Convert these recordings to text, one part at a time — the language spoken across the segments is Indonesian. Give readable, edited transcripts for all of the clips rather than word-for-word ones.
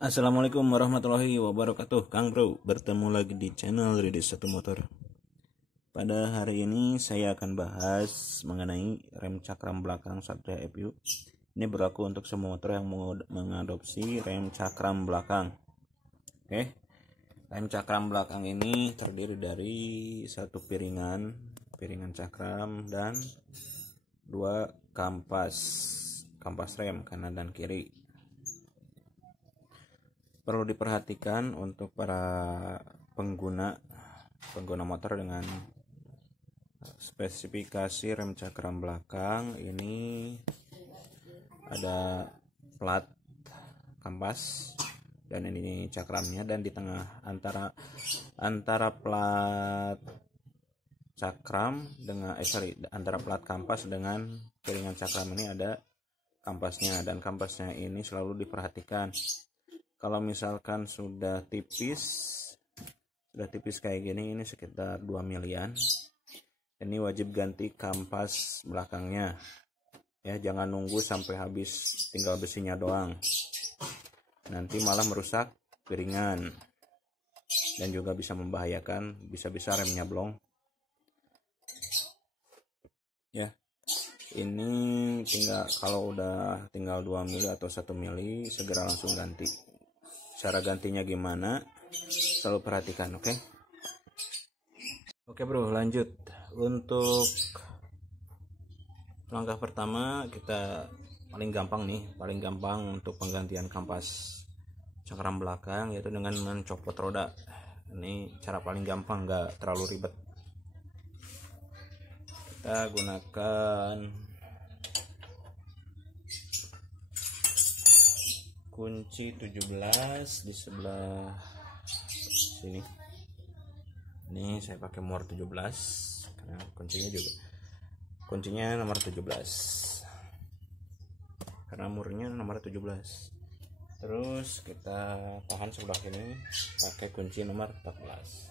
Assalamualaikum warahmatullahi wabarakatuh. Kang Bro, bertemu lagi di channel Ridis Satu Motor. Pada hari ini saya akan bahas mengenai rem cakram belakang Satria FU. Ini berlaku untuk semua motor yang mau mengadopsi rem cakram belakang. Oke. Rem cakram belakang ini terdiri dari satu piringan cakram dan dua kampas rem kanan dan kiri. Perlu diperhatikan untuk para pengguna motor dengan spesifikasi rem cakram belakang ini ada plat kampas dan ini cakramnya, dan di tengah antara plat cakram dengan antara plat kampas dengan piringan cakram ini ada kampasnya, dan kampasnya ini selalu diperhatikan. Kalau misalkan sudah tipis kayak gini, ini sekitar 2 milian, ini wajib ganti kampas belakangnya ya. Jangan nunggu sampai habis tinggal besinya doang, nanti malah merusak piringan dan juga bisa membahayakan, bisa remnya blong ya. Ini kalau udah tinggal 2 mili atau 1 mili, segera langsung ganti. Cara gantinya gimana, selalu perhatikan. Oke bro, lanjut. Untuk langkah pertama, kita paling gampang untuk penggantian kampas cakram belakang, yaitu dengan mencopot roda. Ini cara paling gampang, nggak terlalu ribet. Kita gunakan kunci 17 di sebelah sini. Ini saya pakai mur 17 karena kuncinya nomor 17 karena murnya nomor 17. Terus kita tahan sebelah sini pakai kunci nomor 14.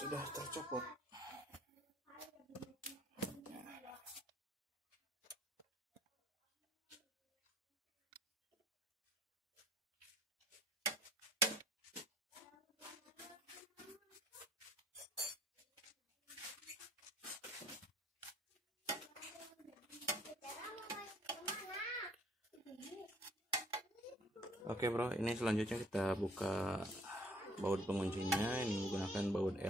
Sudah tercopot. Oke bro, ini selanjutnya kita buka baut penguncinya. Ini menggunakan baut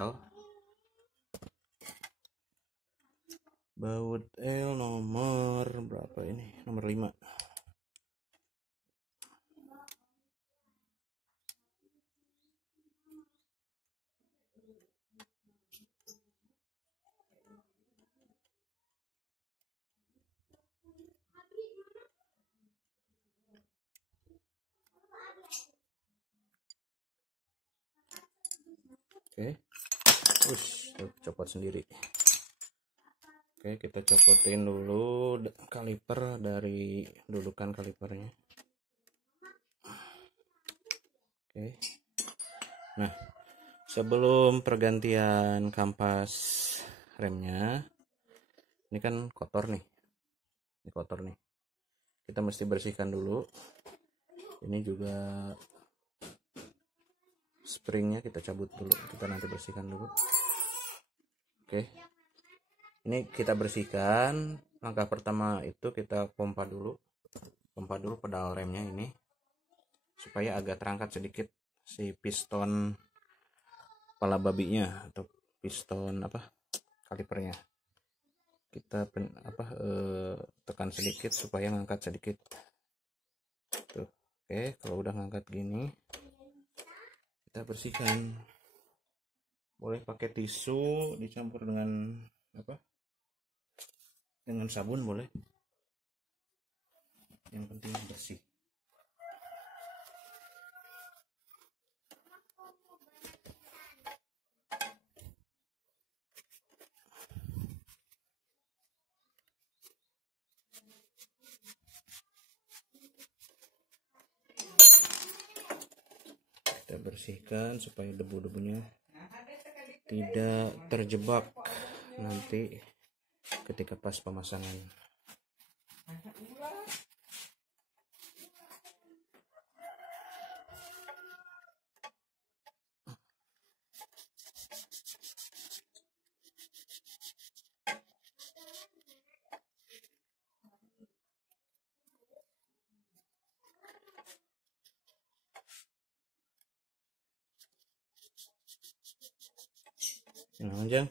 L nomor berapa ini? Nomor 5. Oke. Copot sendiri. Oke, kita copotin dulu kaliper dari dudukan kalipernya. Oke. Nah, sebelum pergantian kampas remnya, ini kan kotor nih. Ini kotor nih, kita mesti bersihkan dulu. Ini juga springnya kita cabut dulu, kita nanti bersihkan dulu. Oke, ini kita bersihkan. Langkah pertama itu kita pompa dulu pedal remnya ini supaya agak terangkat sedikit si piston kepala babinya atau piston kalipernya. Kita tekan sedikit supaya ngangkat sedikit tuh. Oke, kalau udah ngangkat gini kita bersihkan. Boleh pakai tisu dicampur dengan dengan sabun boleh, yang penting bersih. Kita bersihkan supaya debu-debunya tidak terjebak nanti ketika pas pemasangan. Nah, Jang.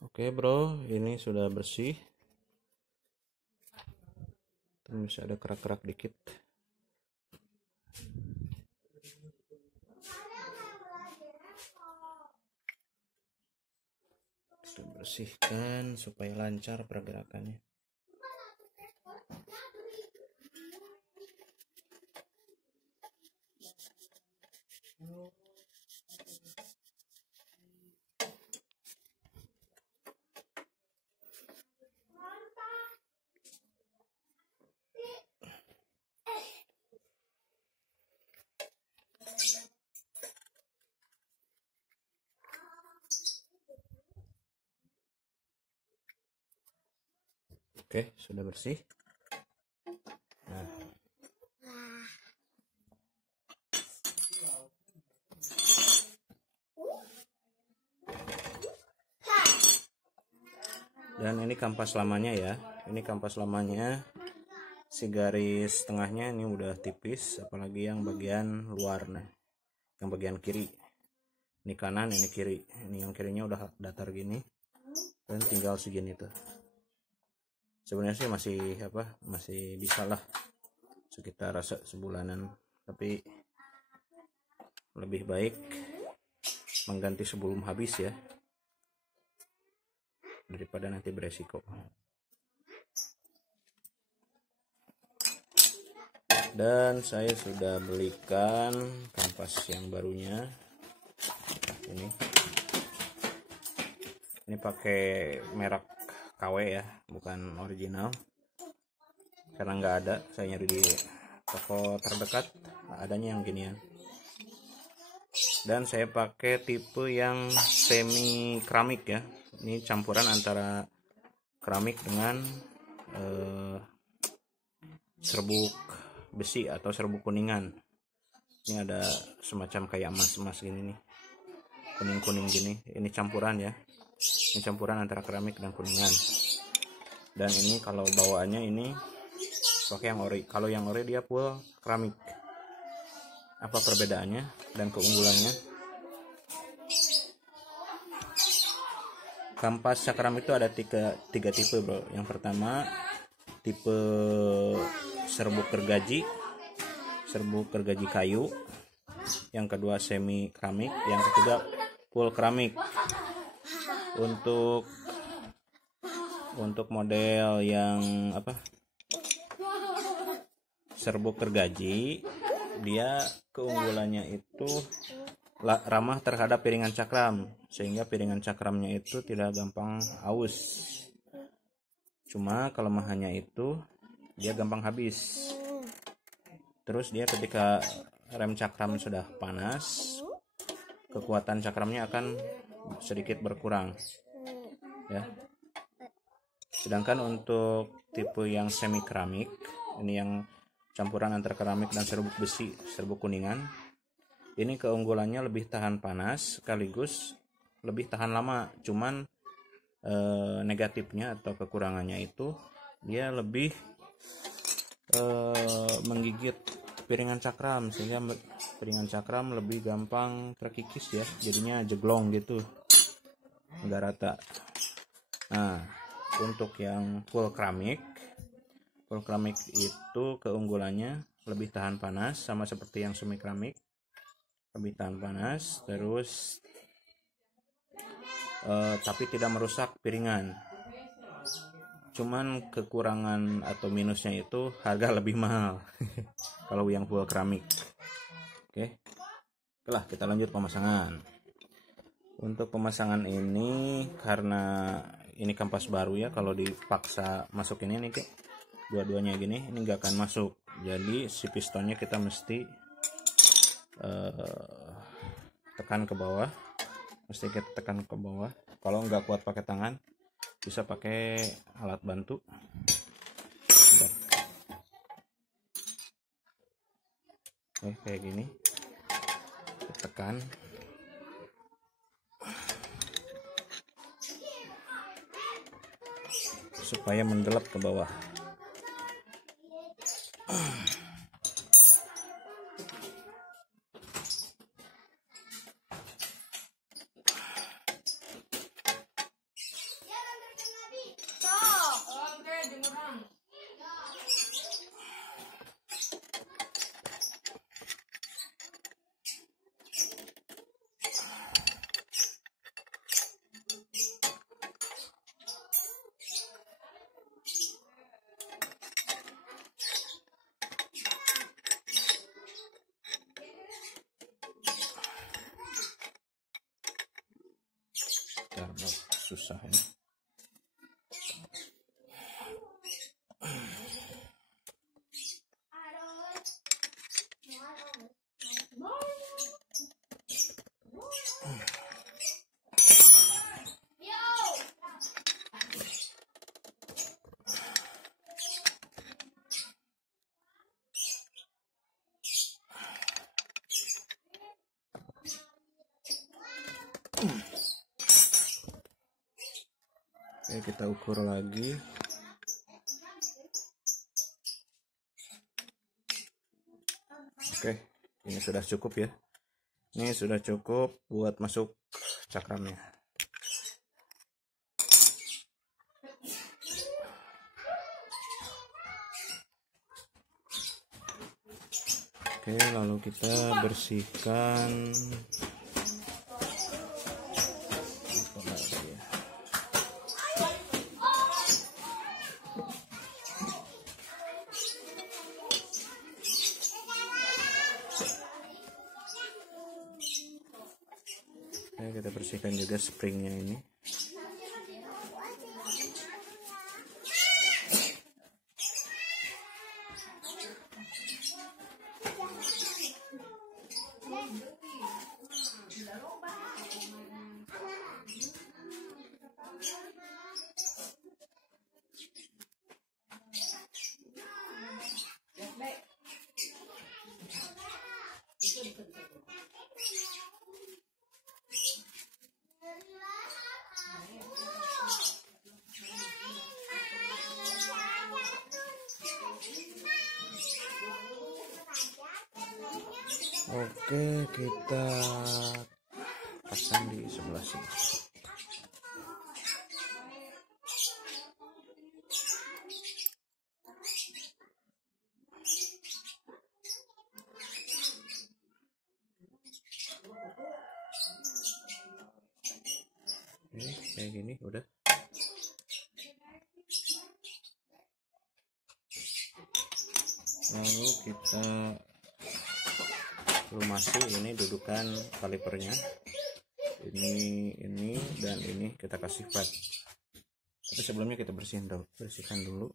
Oke bro, ini sudah bersih. Terus ada kerak-kerak dikit. Kita bersihkan supaya lancar pergerakannya. Oke, sudah bersih. Nah, dan ini kampas lamanya ya. Ini kampas lamanya, si garis tengahnya ini udah tipis, apalagi yang bagian luar nih, yang bagian kiri. Ini kanan, ini kiri. Ini yang kirinya udah datar gini, dan tinggal segini tuh. Sebenarnya sih masih bisa lah, sekitar sebulanan, tapi lebih baik mengganti sebelum habis ya, daripada nanti beresiko. Dan saya sudah belikan kampas yang barunya ini pakai merek KW ya, bukan original, karena nggak ada, saya nyari di toko terdekat adanya yang ginian. Dan saya pakai tipe yang semi keramik ya, ini campuran antara keramik dengan serbuk besi atau serbuk kuningan. Ini ada semacam kayak emas-emas gini nih, kuning-kuning gini. Ini campuran ya, ini campuran antara keramik dan kuningan. Dan ini kalau bawaannya ini pakai yang ori. Kalau yang ori dia full keramik. Apa perbedaannya dan keunggulannya? Kampas cakram itu ada tiga tipe bro. Yang pertama tipe serbuk gergaji kayu. Yang kedua semi keramik. Yang ketiga full keramik. Untuk model yang serbuk gergaji, dia keunggulannya itu ramah terhadap piringan cakram, sehingga piringan cakramnya itu tidak gampang aus. Cuma kelemahannya itu dia gampang habis. Terus dia ketika rem cakram sudah panas, kekuatan cakramnya akan sedikit berkurang ya. Sedangkan untuk tipe yang semi keramik, ini yang campuran antara keramik dan serbuk besi, serbuk kuningan, ini keunggulannya lebih tahan panas sekaligus lebih tahan lama. Cuman negatifnya atau kekurangannya itu dia lebih menggigit piringan cakram, sehingga piringan cakram lebih gampang terkikis ya, jadinya jeglong gitu, nggak rata. Nah, untuk yang full keramik itu keunggulannya lebih tahan panas, sama seperti yang semi keramik, lebih tahan panas terus tapi tidak merusak piringan. Cuman kekurangan atau minusnya itu harga lebih mahal kalau yang full keramik. Oke lah, kita lanjut pemasangan. Untuk pemasangan ini, karena ini kampas baru ya, kalau dipaksa masuk ini nih dua-duanya gini, ini nggak akan masuk. Jadi si pistonnya kita mesti tekan ke bawah, Kalau nggak kuat pakai tangan, bisa pakai alat bantu. Oke, kayak gini, tekan supaya mendelap ke bawah. Susah ini. Oke, kita ukur lagi. Oke, ini sudah cukup ya. Ini sudah cukup buat masuk cakramnya. Oke, lalu kita bersihkan. Kita bersihkan juga springnya ini. Oke, kita pasang di sebelah sini. Ini kayak gini udah. Lalu kita lumasi ini dudukan kalipernya, ini dan ini kita kasih flat. Tapi sebelumnya kita bersihkan dulu.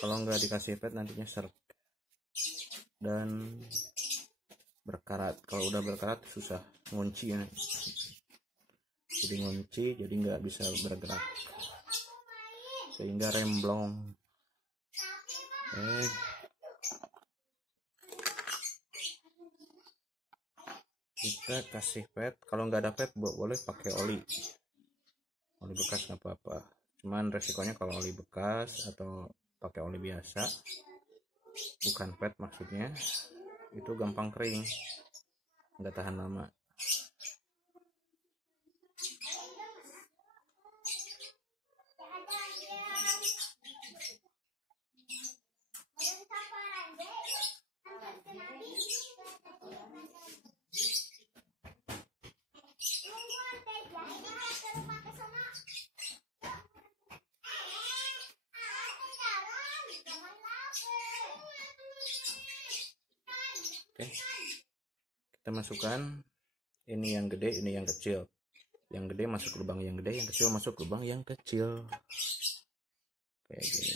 Kalau nggak dikasih pet nantinya seret dan berkarat. Kalau udah berkarat susah ngunci ya. Jadi ngunci, jadi nggak bisa bergerak sehingga remblong. Kita kasih pet. Kalau nggak ada pet boleh pakai oli bekas nggak apa-apa, cuman resikonya kalau oli bekas atau pakai oli biasa bukan pet maksudnya, itu gampang kering, nggak tahan lama. Oke, kita masukkan ini yang gede, ini yang kecil. Yang gede masuk lubang yang gede, yang kecil masuk lubang yang kecil, kayak gini.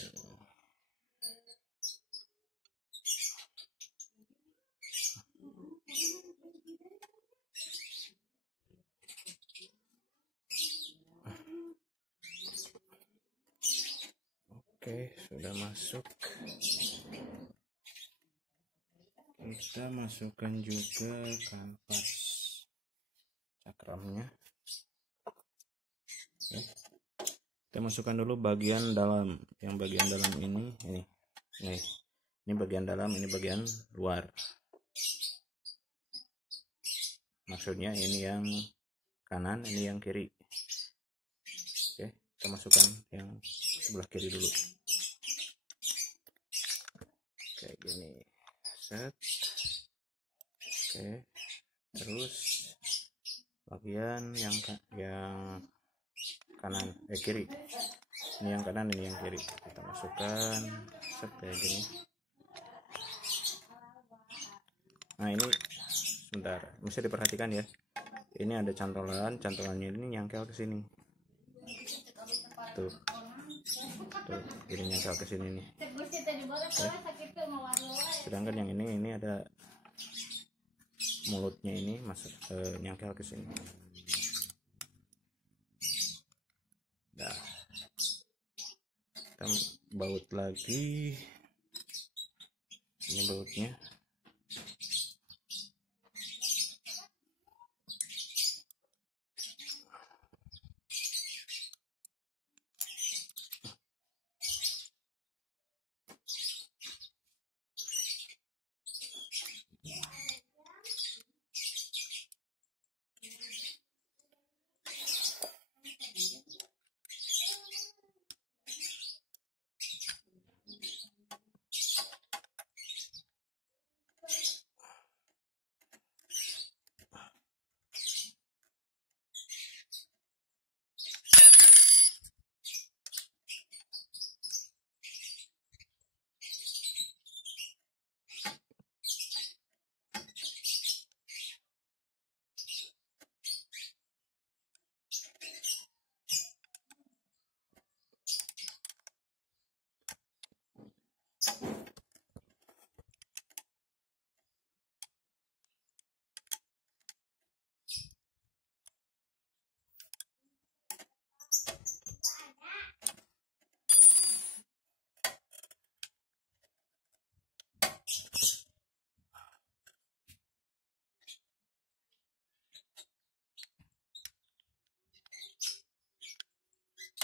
Oke, sudah masuk. Kita masukkan juga kanvas cakramnya. Oke. Kita masukkan dulu bagian dalam. Yang bagian dalam ini bagian dalam, ini bagian luar. Maksudnya ini yang kanan, ini yang kiri. Oke, kita masukkan yang sebelah kiri dulu. Kayak gini. Set. Oke, terus bagian yang kanan, kiri. Ini yang kanan, ini yang kiri. Kita masukkan set kayak gini. Nah ini sebentar, mesti diperhatikan ya. Ini ada cantolannya ini nyangkel ke sini. Tuh, ini nyangkel ke sini nih. Sedangkan yang ini ada mulutnya ini masuk nyangkel ke sini. Nah, kita baut lagi. Ini bautnya.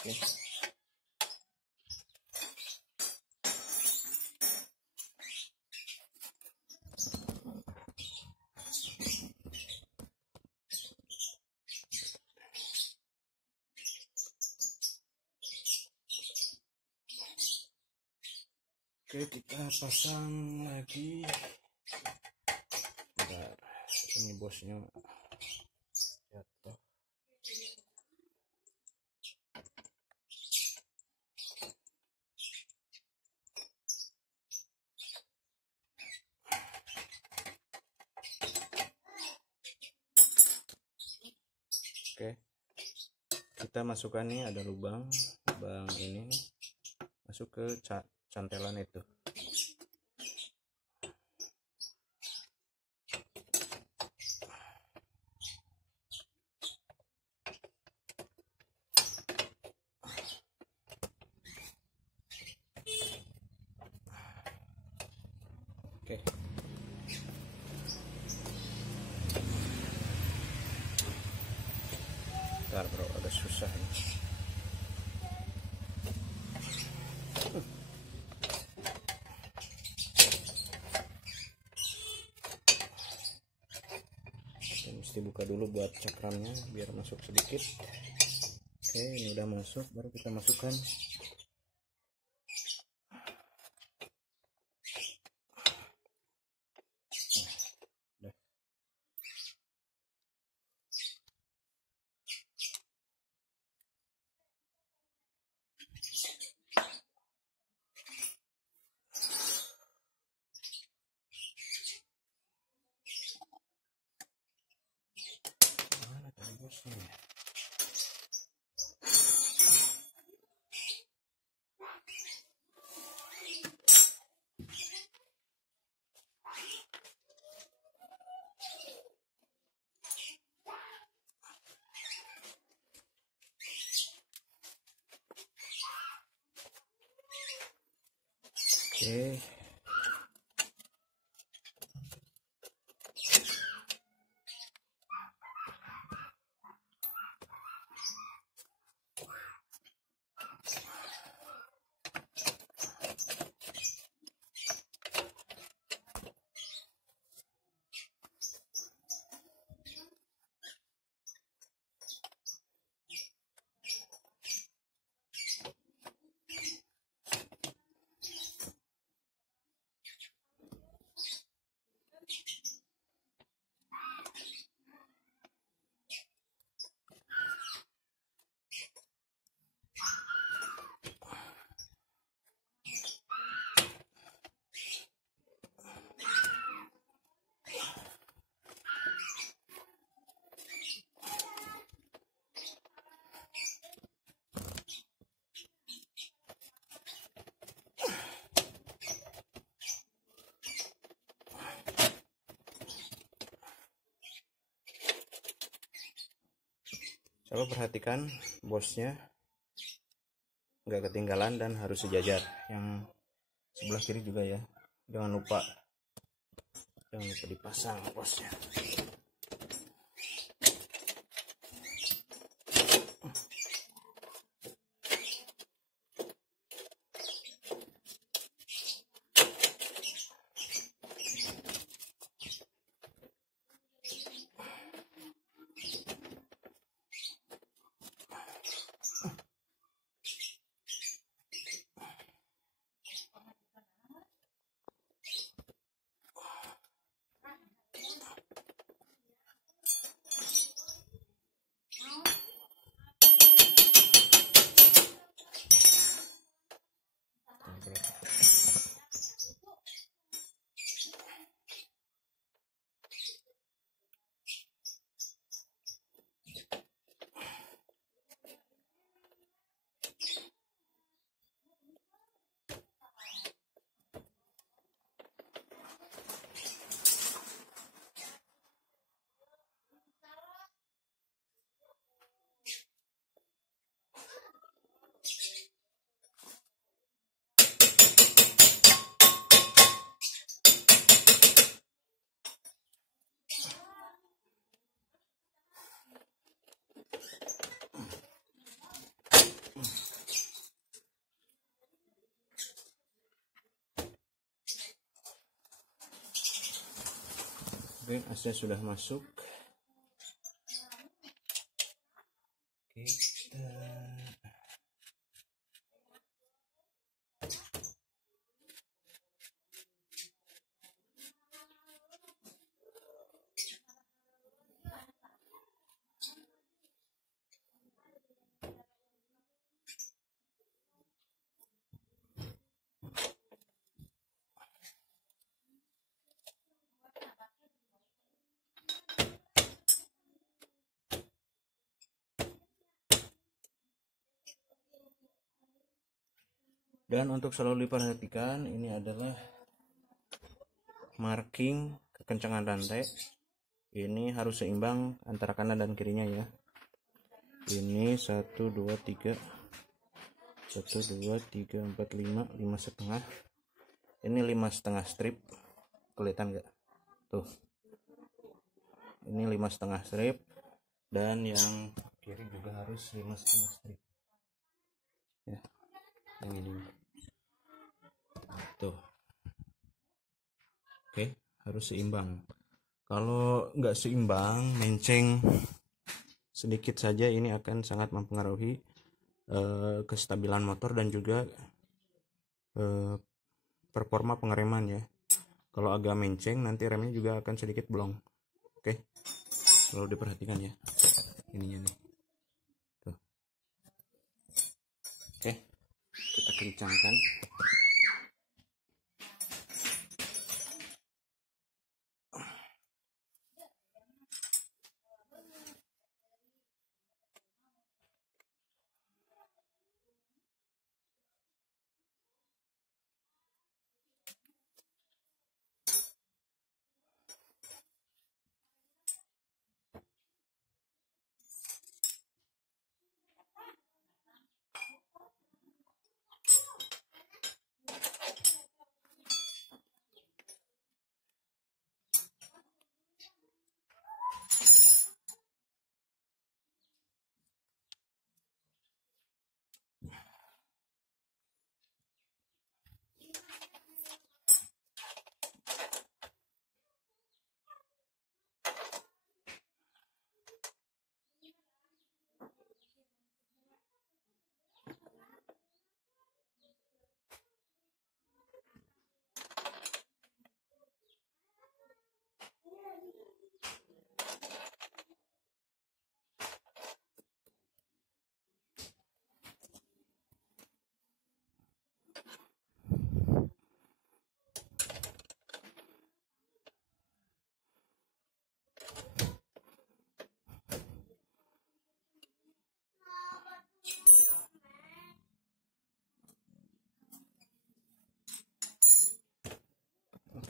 Oke. Oke, kita pasang lagi. Bentar, ini bosnya jatuh. Oke, kita masukkan nih, ada lubang ini nih, masuk ke cantelan itu. Oke. Bentar bro, agak susah ini. Kita mesti buka dulu buat cakramnya biar masuk sedikit. Oke, ini udah masuk, baru kita masukkan. Mana tadi bosnya? Oke. Coba perhatikan bosnya nggak ketinggalan dan harus sejajar. Yang sebelah kiri juga ya, jangan lupa dipasang bosnya. Oke, asnya sudah masuk. Kita Dan untuk selalu diperhatikan, ini adalah marking kekencangan rantai. Ini harus seimbang antara kanan dan kirinya ya. Ini 1 2 3 1 2 3 4 5 5,5. Ini 5,5 strip, kelihatan nggak tuh, ini 5,5 strip, dan yang kiri juga harus 5,5 strip ya, yang ini tuh. Oke, harus seimbang. Kalau nggak seimbang, menceng sedikit saja, ini akan sangat mempengaruhi kestabilan motor dan juga performa pengereman ya. Kalau agak menceng, nanti remnya juga akan sedikit blong. Oke, selalu diperhatikan ya ininya nih tuh. Oke, kita kencangkan.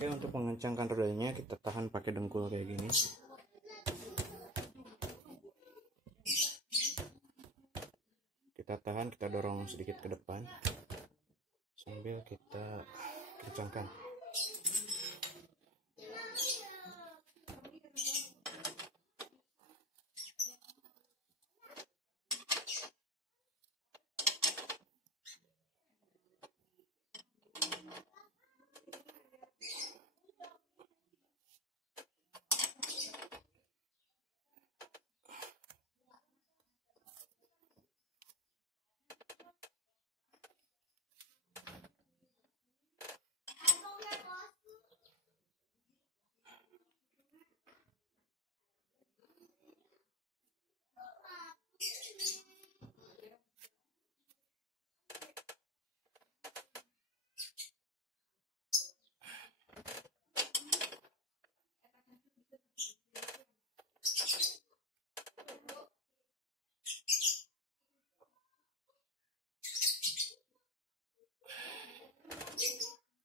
Oke, untuk mengencangkan rodanya kita tahan pakai dengkul kayak gini. Kita tahan, kita dorong sedikit ke depan sambil kita kencangkan.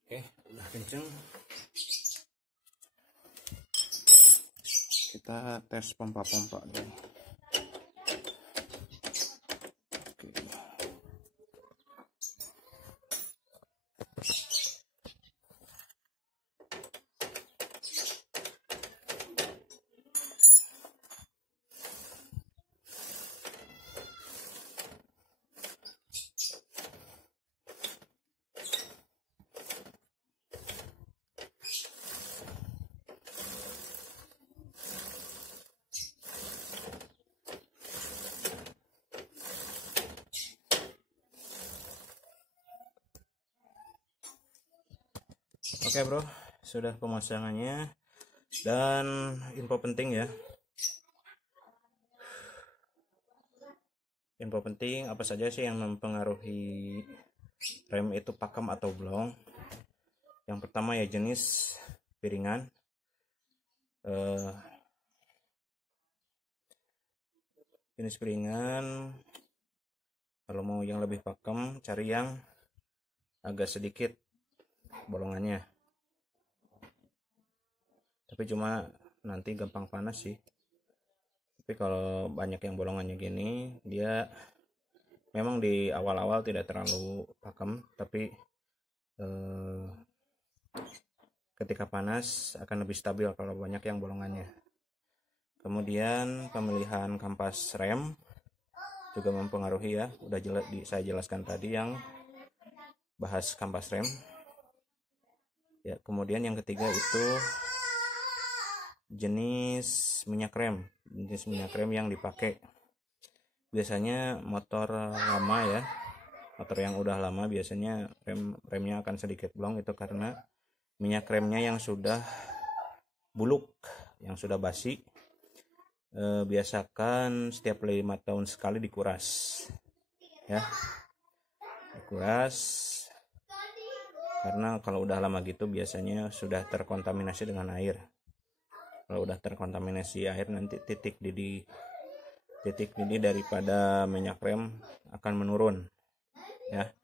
Oke, udah kenceng. Kita tes pompa-pompa deh. Oke bro, sudah pemasangannya. Dan info penting ya, info penting, apa saja sih yang mempengaruhi rem itu pakem atau blong. Yang pertama ya jenis piringan. Jenis piringan, kalau mau yang lebih pakem cari yang agak sedikit bolongannya, tapi cuma nanti gampang panas sih. Tapi kalau banyak yang bolongannya gini, dia memang di awal-awal tidak terlalu pakem, tapi ketika panas akan lebih stabil kalau banyak yang bolongannya. Kemudian pemilihan kampas rem juga mempengaruhi ya, udah saya jelaskan tadi yang bahas kampas rem ya. Kemudian yang ketiga itu jenis minyak rem yang dipakai. Biasanya motor lama ya, motor yang udah lama biasanya remnya akan sedikit blong, itu karena minyak remnya yang sudah buluk, yang sudah basi. Biasakan setiap 5 tahun sekali dikuras ya, dikuras, karena kalau udah lama gitu biasanya sudah terkontaminasi dengan air. Kalau udah terkontaminasi air, nanti titik didih daripada minyak rem akan menurun ya.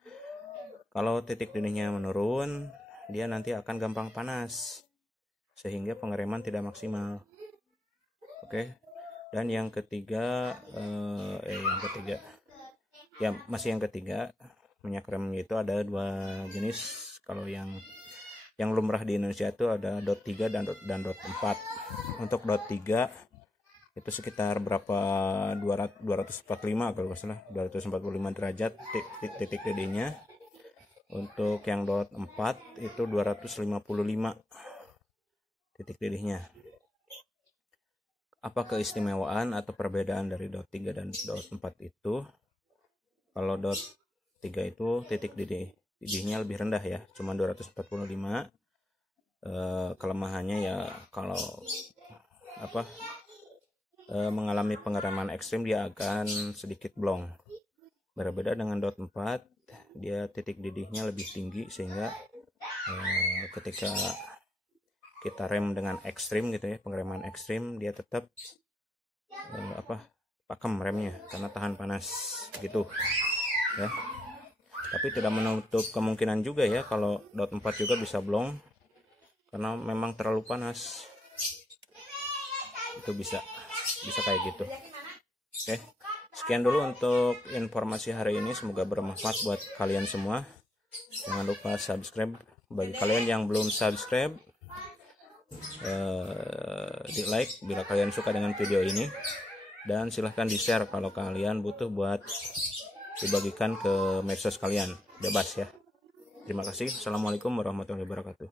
Kalau titik didihnya menurun, dia nanti akan gampang panas sehingga pengereman tidak maksimal. Oke. Dan yang ketiga yang ketiga minyak rem itu ada 2 jenis. Kalau yang lumrah di Indonesia itu ada DOT 3 dan DOT 4. Untuk DOT 3 itu sekitar berapa 245 kalau nggak salah, 245 derajat titik didihnya. Untuk yang DOT 4 itu 255 titik didihnya. Apa keistimewaan atau perbedaan dari DOT 3 dan DOT 4 itu? Kalau DOT 3 itu titik didihnya lebih rendah ya, cuma 245. Kelemahannya ya kalau mengalami pengereman ekstrim dia akan sedikit blong. Berbeda dengan DOT 4, dia titik didihnya lebih tinggi sehingga ketika kita rem dengan ekstrim gitu ya, pengereman ekstrim, dia tetap pakem remnya karena tahan panas gitu ya. Tapi tidak menutup kemungkinan juga ya kalau DOT 4 juga bisa blong karena memang terlalu panas. Itu bisa kayak gitu. Oke. Sekian dulu untuk informasi hari ini, semoga bermanfaat buat kalian semua. Jangan lupa subscribe. Bagi kalian yang belum subscribe, di like bila kalian suka dengan video ini, dan silahkan di share kalau kalian butuh buat dibagikan ke medsos kalian, bebas ya. Terima kasih. Assalamualaikum warahmatullahi wabarakatuh.